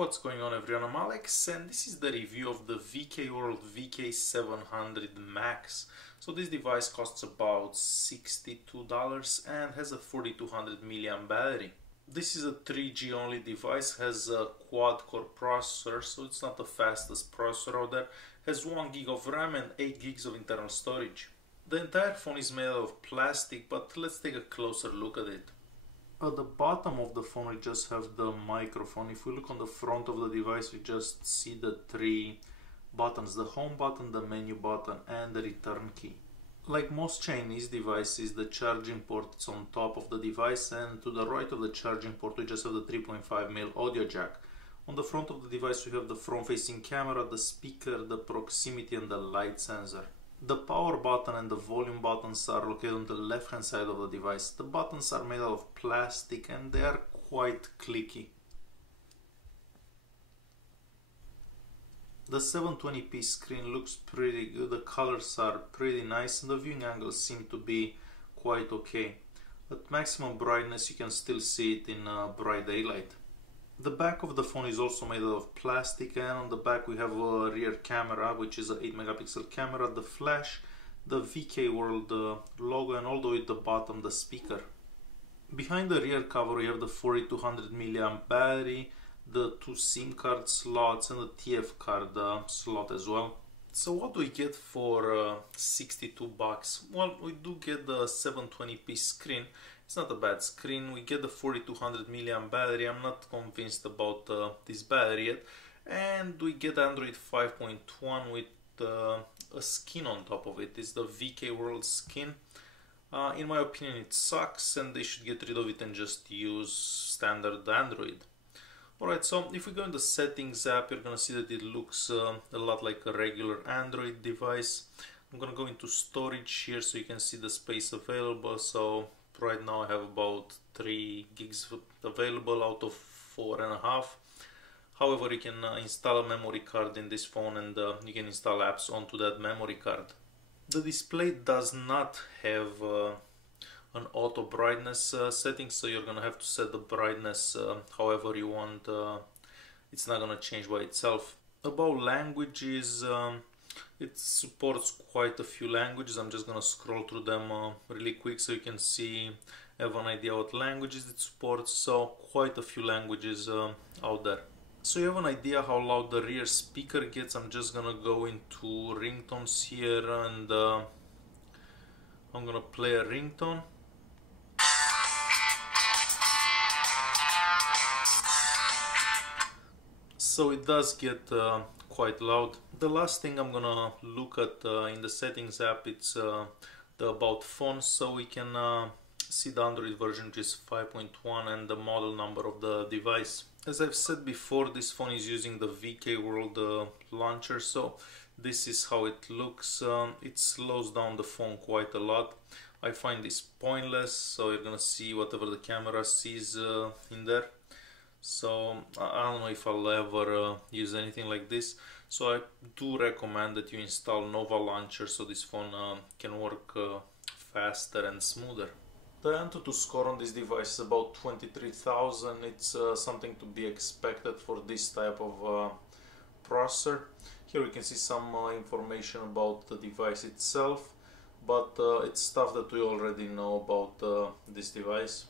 What's going on everyone, I'm Alex and this is the review of the VKWORLD VK700 MAX. So this device costs about $62 and has a 4200 mAh battery. This is a 3G only device, has a quad-core processor, so it's not the fastest processor out there. Has 1 GB of RAM and 8 GB of internal storage. The entire phone is made out of plastic, but let's take a closer look at it. At the bottom of the phone we just have the microphone. If we look on the front of the device we just see the three buttons, the home button, the menu button and the return key. Like most Chinese devices, the charging port is on top of the device, and to the right of the charging port we just have the 3.5mm audio jack. On the front of the device we have the front facing camera, the speaker, the proximity and the light sensor. The power button and the volume buttons are located on the left hand side of the device. The buttons are made out of plastic and they are quite clicky. The 720p screen looks pretty good, the colors are pretty nice and the viewing angles seem to be quite okay. At maximum brightness you can still see it in bright daylight. The back of the phone is also made out of plastic, and on the back we have a rear camera, which is an 8-megapixel camera, the flash, the VKWORLD logo, and all the way at the bottom the speaker. Behind the rear cover we have the 4200 mAh battery, the 2 SIM card slots and the TF card slot as well. So what do we get for $62? Well, we do get the 720p screen. It's not a bad screen. We get the 4200 mAh battery. I'm not convinced about this battery yet. And we get Android 5.1 with a skin on top of it. It's the VKWORLD skin. In my opinion it sucks and they should get rid of it and just use standard Android. Alright, so if we go in the settings app, you're gonna see that it looks a lot like a regular Android device. I'm gonna go into storage here so you can see the space available. So right now I have about 3 gigs available out of 4.5. However, you can install a memory card in this phone and you can install apps onto that memory card. The display does not have an auto brightness setting, so you're gonna have to set the brightness however you want. It's not gonna change by itself. About languages, it supports quite a few languages. I'm just gonna scroll through them really quick so you can have an idea what languages it supports. So quite a few languages out there. So you have an idea how loud the rear speaker gets. I'm just gonna go into ringtones here and I'm gonna play a ringtone. So it does get quite loud. The last thing I'm gonna look at in the settings app, it's the about phone, so we can see the Android version, which is 5.1, and the model number of the device. As I've said before, this phone is using the VKWORLD launcher, so this is how it looks. It slows down the phone quite a lot. I find this pointless, so you're gonna see whatever the camera sees in there. So I don't know if I'll ever use anything like this. So I do recommend that you install Nova Launcher so this phone can work faster and smoother. The Antutu score on this device is about 23,000. It's something to be expected for this type of processor. Here we can see some information about the device itself, but it's stuff that we already know about this device.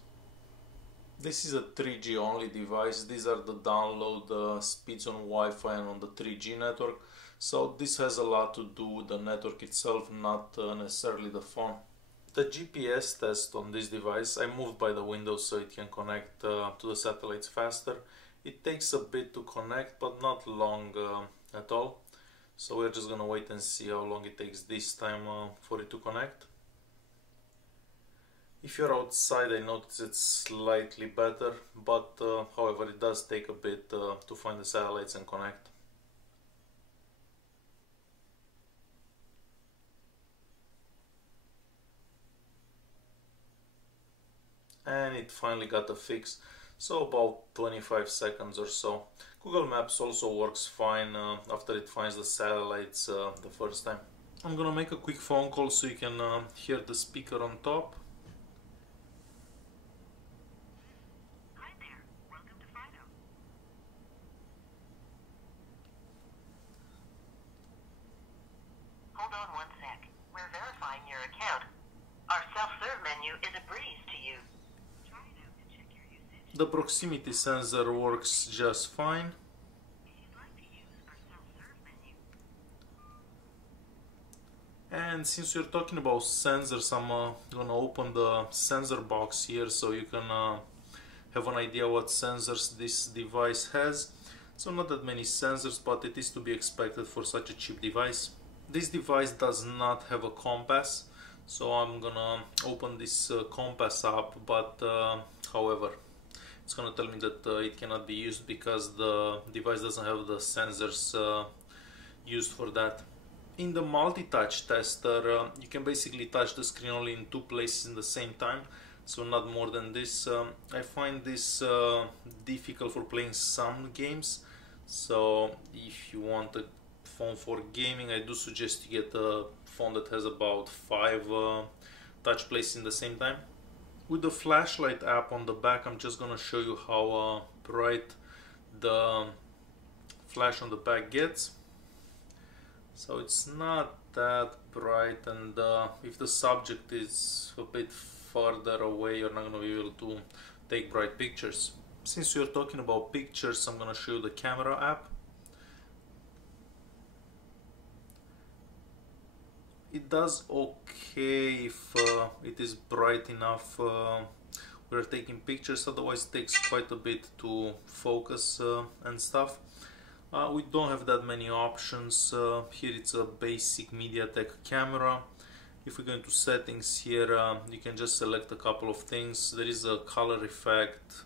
This is a 3G only device. These are the download speeds on Wi-Fi and on the 3G network. So this has a lot to do with the network itself, not necessarily the phone. The GPS test on this device, I moved by the window so it can connect to the satellites faster. It takes a bit to connect, but not long at all. So we're just gonna wait and see how long it takes this time for it to connect. If you're outside, I notice it's slightly better, but however it does take a bit to find the satellites and connect. And it finally got a fix, so about 25 seconds or so. Google Maps also works fine after it finds the satellites the first time. I'm gonna make a quick phone call so you can hear the speaker on top. The proximity sensor works just fine. And since we're talking about sensors, I'm gonna open the sensor box here so you can have an idea what sensors this device has. So not that many sensors, but it is to be expected for such a cheap device. This device does not have a compass, so I'm gonna open this compass up, but however, it's gonna tell me that it cannot be used because the device doesn't have the sensors used for that. In the multi-touch tester, you can basically touch the screen only in 2 places in the same time, so not more than this. I find this difficult for playing some games, so if you want a phone for gaming, I do suggest you get a phone that has about 5 touch places in the same time. With the flashlight app on the back, I'm just gonna show you how bright the flash on the back gets. So it's not that bright, and if the subject is a bit further away, you're not going to be able to take bright pictures. Since we're talking about pictures, I'm going to show you the camera app. It does okay if it is bright enough. We're taking pictures, otherwise it takes quite a bit to focus and stuff. We don't have that many options. Here it's a basic MediaTek camera. If we go into settings here, you can just select a couple of things. There is a color effect,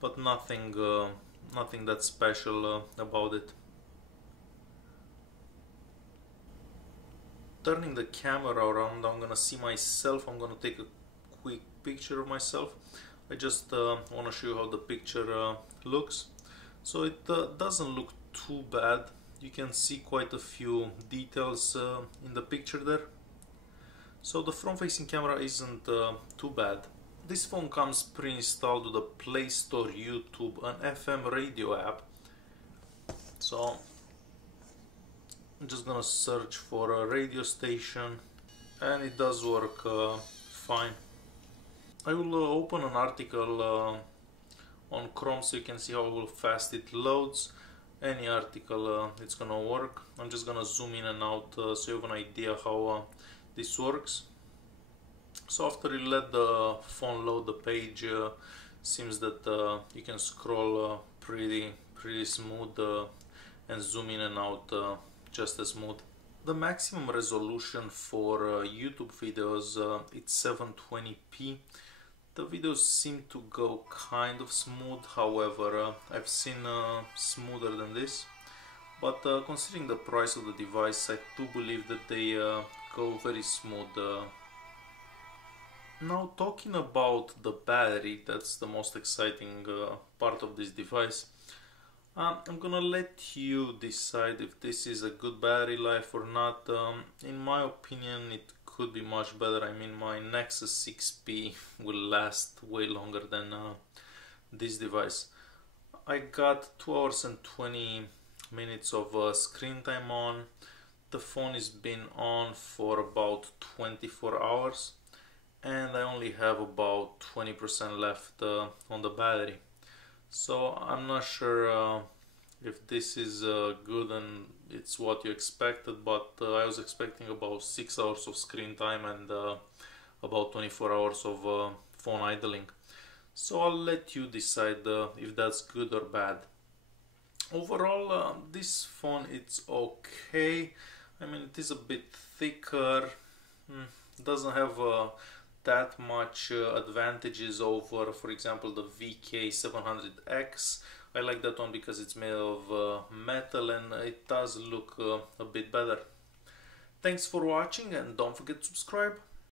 but nothing that special about it. Turning the camera around, I'm gonna see myself. I'm gonna take a quick picture of myself. I just want to show you how the picture looks. So it doesn't look too bad. You can see quite a few details in the picture there. So the front-facing camera isn't too bad. This phone comes pre-installed with the Play Store, YouTube, and FM radio app. So I'm just gonna search for a radio station, and it does work fine. I will open an article on Chrome so you can see how fast it loads. Any article, it's gonna work. I'm just gonna zoom in and out so you have an idea how this works. So after you let the phone load the page, seems that you can scroll pretty smooth and zoom in and out just as smooth. The maximum resolution for YouTube videos, it's 720p. The videos seem to go kind of smooth, however, I've seen smoother than this. But considering the price of the device, I do believe that they go very smooth. Now, talking about the battery, that's the most exciting part of this device. I'm gonna let you decide if this is a good battery life or not. In my opinion, it could be much better. I mean, my Nexus 6P will last way longer than this device. I got 2 hours and 20 minutes of screen time on. The phone has been on for about 24 hours, and I only have about 20% left on the battery. So I'm not sure if this is good and it's what you expected, but I was expecting about 6 hours of screen time and about 24 hours of phone idling. So I'll let you decide if that's good or bad. Overall, this phone, it's okay. I mean, it is a bit thicker, doesn't have that much advantages over, for example, the VK700 I like that one because it's made of metal and it does look a bit better. Thanks for watching, and don't forget to subscribe.